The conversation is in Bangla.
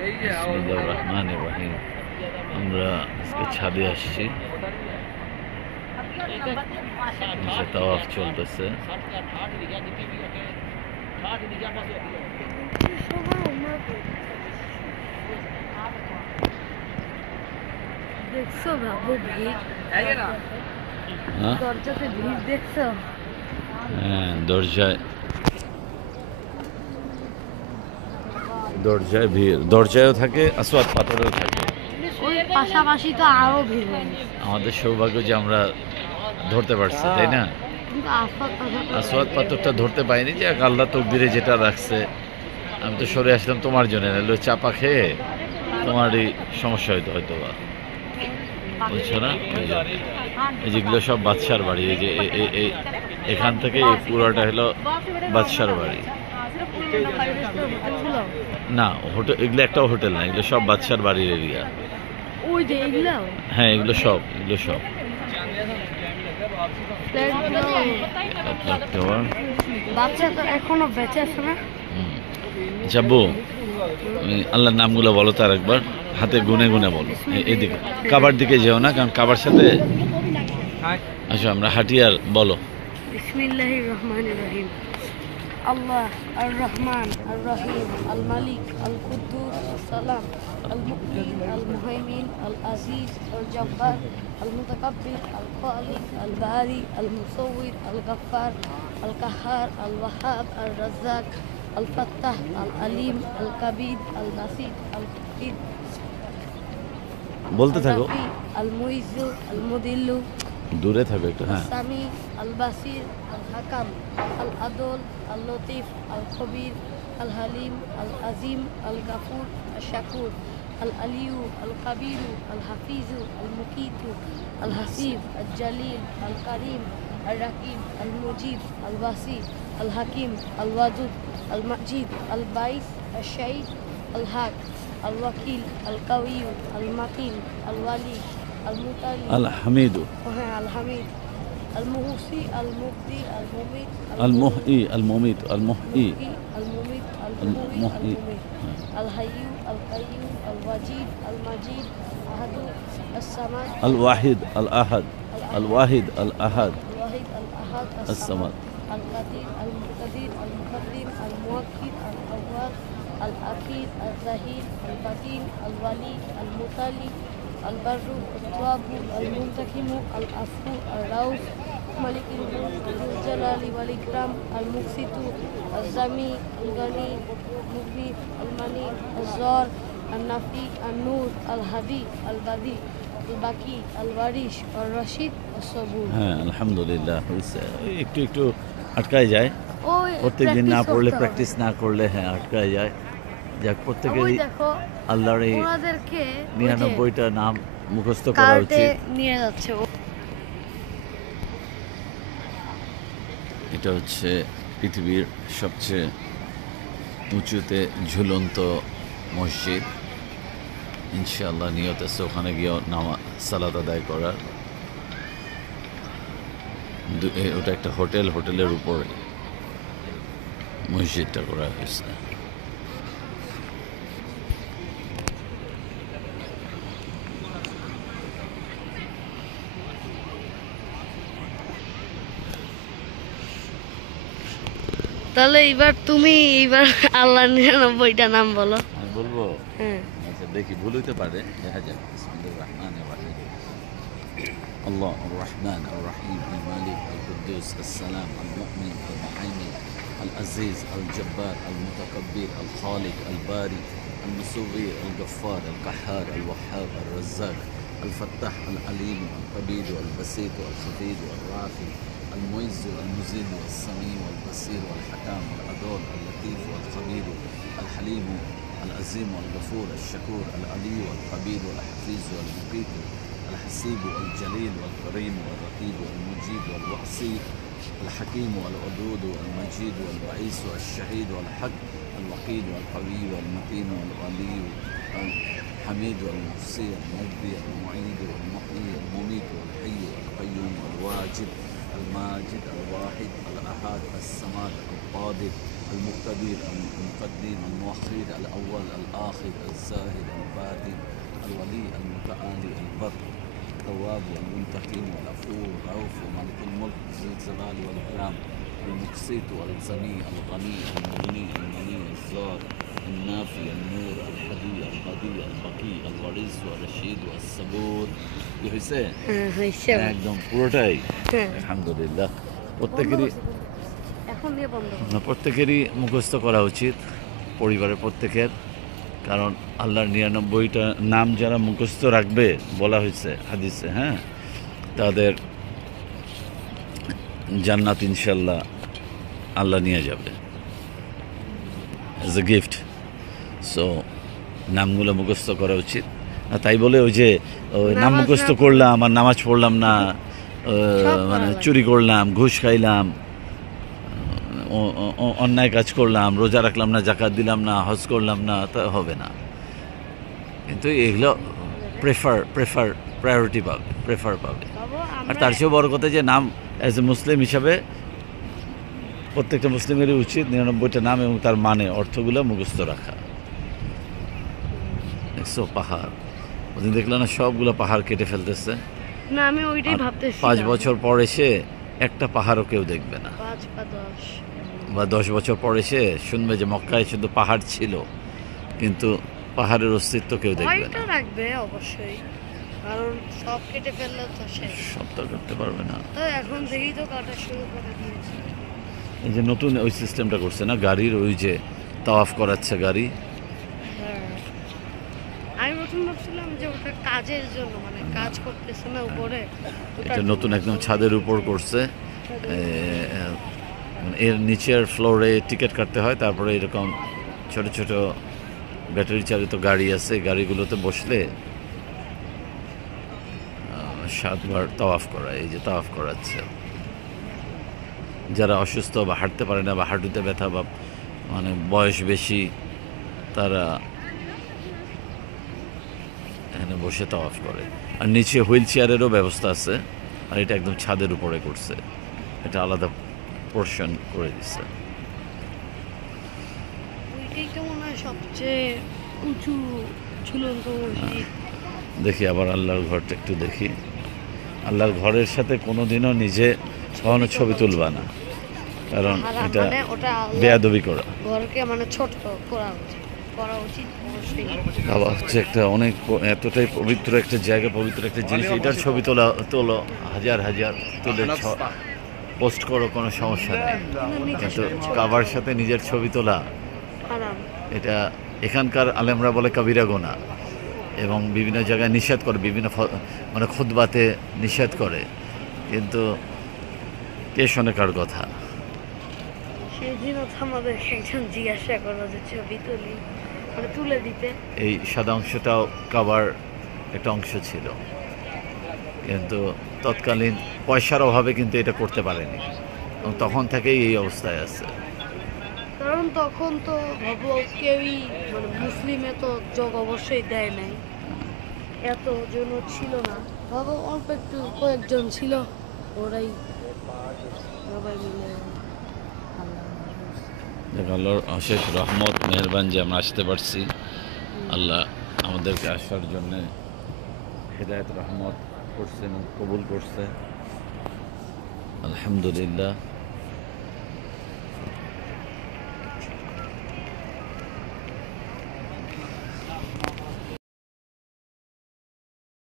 বিসমিল্লাহির রহমানির রহিম। আমরা আজকে ছাদে আসছি, নিচে তাওয়াফ চলতেছে। দেখছো বাবু ভিড়, দরজাতে ভিড় দেখছো? হ্যাঁ, দরজায় ভিড়, দরজায়ও থাকে, আসওয়াদ পাথরেও থাকে। ওই পাশাপাশি তো আরো ভিড় হয়েছে। আমাদের সৌভাগ্য যে আমরা ধরতে পারছি, তাই না? কিন্তু আসওয়াদ পাথরটা ধরতে পাইনি, যে আল্লাহ তকদিরে যেটা রাখছে। আমি তো সরে আসলাম তোমার জন্য, নাহলে ওই চাপা খেয়ে তোমারই সমস্যা হইতো হয়তো বা, বুঝছো না? এই যেগুলো সব বাদশার বাড়ি, এই যে এখান থেকে এই পুরোটা হলো বাদশার বাড়ি। না, হোটেল এগুলো একটাও হোটেল না, এগুলো সব বাদশার বাড়ির এরিয়া। ওই যে এগুলো, হ্যাঁ, এগুলো সব বাচ্চা তো এখনো বেঁচে আছে না? যাবো। আল্লাহর নামগুলো বলো তো আরেকবার, হাতে গুনে গুনে বলো। এদিকে কাবার দিকে যেও না, কারণ কাবার সাথে আচ্ছা আমরা হাঁটিয়ার বলো। বিসমিল্লাহির রহমানির রহিম। আল্লাহ আর রহমান আর রহিম, আল মালিক আল কুদ্দুস সালাম, আল মুকিম আল মুহাইমিন আল আজিজ আল জব্বার আল মুতাকাব্বির আল খালিক আল বারি আল মুসাউবির আল গফফার আল কাহার আল ওয়াহাব আল রাজ্জাক আল ফাত্তাহ আল আলিম আল কাবিদ আল বাসিত আল ফকির বলতে থাকো, আল মুইজ্জু আল মুদিল্লু, দূরে থাকো একটু। হ্যাঁ, সামি আল বাসির আল হাকাম আল আদল আল লতিফ আল খবির আল হালিম আল আজিম আল গাফুর আল শাকুর আল আলিউ আল কাবিরু আল হাফিজু আল মুকিতু আল হাসিব আল জালিল আল কারিম আল রাকিব আল মুজিব আল ওয়াসি আল হাকিম আল ওয়াজুদ আল মাজিদ আল বাইস আল শাহিদ আল হাক আল ওয়াকিল আল কাউয়ু আল মাতিন আল ওয়ালি আল মুতালি আল হামিদু, হ্যাঁ আল হামিদ আল মুহসি আল মুবদি আল মুমিত আল মুহি আল মুমিত, আল মুহি আল মুমিত আল আল মুহি মুহি, আল হাইয়ু আল কাইয়ুম আল ওয়াজিদ আল মাজিদ আহাদু আস সামাদ আল ওয়াহিদ আল আহাদ, আল ওয়াহিদ আল আহাদ আল ওয়াহিদ আল আহাদ আস সামাদ, আল কাদির আল মুকতাদির আল মুকদ্দিম আল মুওয়াক্কিল আল আউয়াল আল আখির আল জাহির আল বাতিন আল ওয়ালি আল মুতালি আল বাররু আল তাওয়াবু আল মুনতাকিমু আল আফু আল রাউফ মালিকুল মুলক যুল জালালি ওয়াল ইকরাম আল মুকসিতু আল জামি আল গানি মুগনি আল মানি আল জর আল নাফি আল নূর আল হাদি আল বাদি আল বাকি আল ওয়ারিশ আল রশিদ আল সবুর। হ্যাঁ, আলহামদুলিল্লাহ হয়েছে। একটু একটু আটকায় যায়, ওই প্রত্যেকদিন না practice পড়লে, করতে হবে। প্র্যাকটিস না করলে হ্যাঁ আটকায় যায়। যাক, ওই প্রত্যেকেরই দেখো আল্লাহর এই ওনাদেরকে 99টা নাম মুখস্থ করা কার্টে উচিত। নিয়ে যাচ্ছে। এটা হচ্ছে পৃথিবীর সবচেয়ে উঁচুতে ঝুলন্ত মসজিদ। ইনশাআল্লাহ নিয়ত আছে ওখানে গিয়ে সালাত আদায় করার। ওটা একটা হোটেলের উপরে মসজিদটা করা হয়েছে। তাহলে এইবার আল্লাহ 99টা নাম বলো। আমি বলবো? হ্যাঁ, আচ্ছা দেখি, ভুল হইতে পারে, দেখা যাক। বিসমিল্লাহির রহমানির রহিম। আল্লাহ আর রহমান আর রহিম, আল মালিক আল কুদ্দুস আসসালাম আল মুমিন আল মুহাইমিন আল আজিজ আল জব্বার আল মুতাকাব্বির আল খালিক আল বারি আল মুসাউবির আল গফফার আল কাহার আল ওয়াহাব আল রাজ্জাক আল ফাত্তাহ আল আলিম আল কাবির আল বাসিত আল খাফিদ আল রাফি المعز المذل والسميع والبصير والحكام والعدول اللطيف والخبير الحليم العظيم والغفور الشكور العلي والقبير والحفيظ والمقيت الحسيب والجليل والكريم والرقيب والمجيب والوصي الحكيم والودود والمجيد والبعيس والشهيد والحق الوقيد والقوي والمتين والولي الحميد والمحصي المبدي المعيد والمحيي المميت والحي والقيوم والواجد الماجد الواحد الأحد الصمد القادر المقتدر المقدم المؤخر الأول الآخر الزاهد الباطن الولي المتعالي البر التواب والمنتقم والغفور الرؤوف ومالك الملك ذو الجلال والإكرام المقسط والغني المغني المني الزار النافي النور الهدي القدي البقي الوريث والرشيد والصبور হয়েছে হয়েছে একদম পুরোটাই হ্যাঁ। আলহামদুলিল্লাহ প্রত্যেকেরই এখন দিয়ে বন্ধ প্রত্যেকেরই মুখস্থ করা উচিত পরিবারের প্রত্যেকের কারণ আল্লাহর ৯৯টা নাম যারা মুখস্থ রাখবে বলা হয়েছে হাদিসে হ্যাঁ তাদের জান্নাত ইনশাল্লাহ আল্লাহ নিয়ে যাবে অ্যাজ এ গিফট সো নামগুলো মুখস্থ করা উচিত আর তাই বলে ওই যে ওই নাম মুখস্থ করলাম আর নামাজ পড়লাম না মানে চুরি করলাম ঘুষ খাইলাম অন্যায় কাজ করলাম রোজা রাখলাম না জাকাত দিলাম না হজ করলাম না তা হবে না কিন্তু এগুলো প্রায়োরিটি পাবে আর তার চেয়েও বড় কথা যে নাম অ্যাজ এ মুসলিম হিসাবে প্রত্যেকটা মুসলিমেরই উচিত ৯৯টা নাম এবং তার মানে অর্থগুলো মুখস্থ রাখা দেখছো পাহাড় ওদিন দেখলাম না সবগুলো পাহাড় কেটে ফেলতেছে না আমি ওইটাই ভাবতেছি ৫ বছর পর এসে একটা পাহাড়ও কেউ দেখবে না 5 বা 10 বা ১০ বছর পর এসে শুনবে যে মক্কায় শুধু পাহাড় ছিল কিন্তু পাহাড়ের অস্তিত্ব কেউ দেখবে না ভয়টা রাখবে অবশ্যই কারণ সব কেটে ফেললে তো শেষ সব তো করতে পারবে না তো এখন থেকেই তো কাটা শুরু করে দিয়েছে এই যে নতুন ওই সিস্টেমটা করছে না গাড়ির ওই যে তাওয়াফ করাচ্ছে গাড়ি হ্যাঁ আমি প্রথম ভাবছিলাম যে ওটা কাজের জন্য মানে কাজ করতেছে না উপরে এটা নতুন একদম ছাদের উপর করছে এর নিচের ফ্লোরে টিকিট কাটতে হয় তারপরে এরকম ছোট ছোট ব্যাটারি চালিত গাড়ি আছে গাড়িগুলোতে বসলে 7 বার তাওয়াফ করা এই যে তাওয়াফ করাচ্ছে যারা অসুস্থ বা হাঁটতে পারে না বা হাঁটুতে ব্যথা বা মানে বয়স বেশি তারা এখানে বসে তাওয়াফ করে আর নিচে হুইল চেয়ারেরও ব্যবস্থা আছে আর এটা একদম ছাদের উপরে করছে এটা আলাদা পোর্শন করে দিচ্ছে ওইটাই তো মনে হয় সবচেয়ে উঁচু ঝুলন্ত মসজিদ দেখি আবার আল্লাহর ঘরটা একটু দেখি আল্লাহর ঘরের সাথে কোনোদিনও নিজে কখনো ছবি তুলবা না কারণ এটা মানে ওটা বেয়াদবি করা ঘরকে মানে ছোট করা উচিত অবশ্যই বাবা হচ্ছে একটা অনেক এতটাই পবিত্র একটা জায়গা পবিত্র একটা জিনিস এটার ছবি তোলো হাজার হাজার তুলে পোস্ট করো কোনো সমস্যা নেই কিন্তু কাবার সাথে নিজের ছবি তোলা হারাম এটা এখানকার আলেমরা বলে কবিরা গোনা এবং বিভিন্ন জায়গায় নিষেধ করে বিভিন্ন মানে খুতবাতে নিষেধ করে কিন্তু কে শোনে কার কথা সেদিনও তো আমাদেরকে একজন জিজ্ঞাসা করলো যে ছবি তুলি মানে তুলে দিতে এই সাদা অংশটাও কাবার একটা অংশ ছিল কিন্তু তৎকালীন পয়সার অভাবে কিন্তু এটা করতে পারেনি এবং তখন থেকেই এই অবস্থায় আছে কারণ তখন তো ভাবো কেউই মানে মুসলিমে তো যোগ অবশ্যই দেয় নাই এত জন ছিল না ভাবো অল্প একটু কয়েকজন ছিল ওরাই সবাই মিলে আল্লাহর অশেষ রহমত মেহেরবান যে আমরা আসতে পারছি আল্লাহ আমাদেরকে আসার জন্য হেদায়েত রহমত করছেন কবুল করছে আলহামদুলিল্লাহ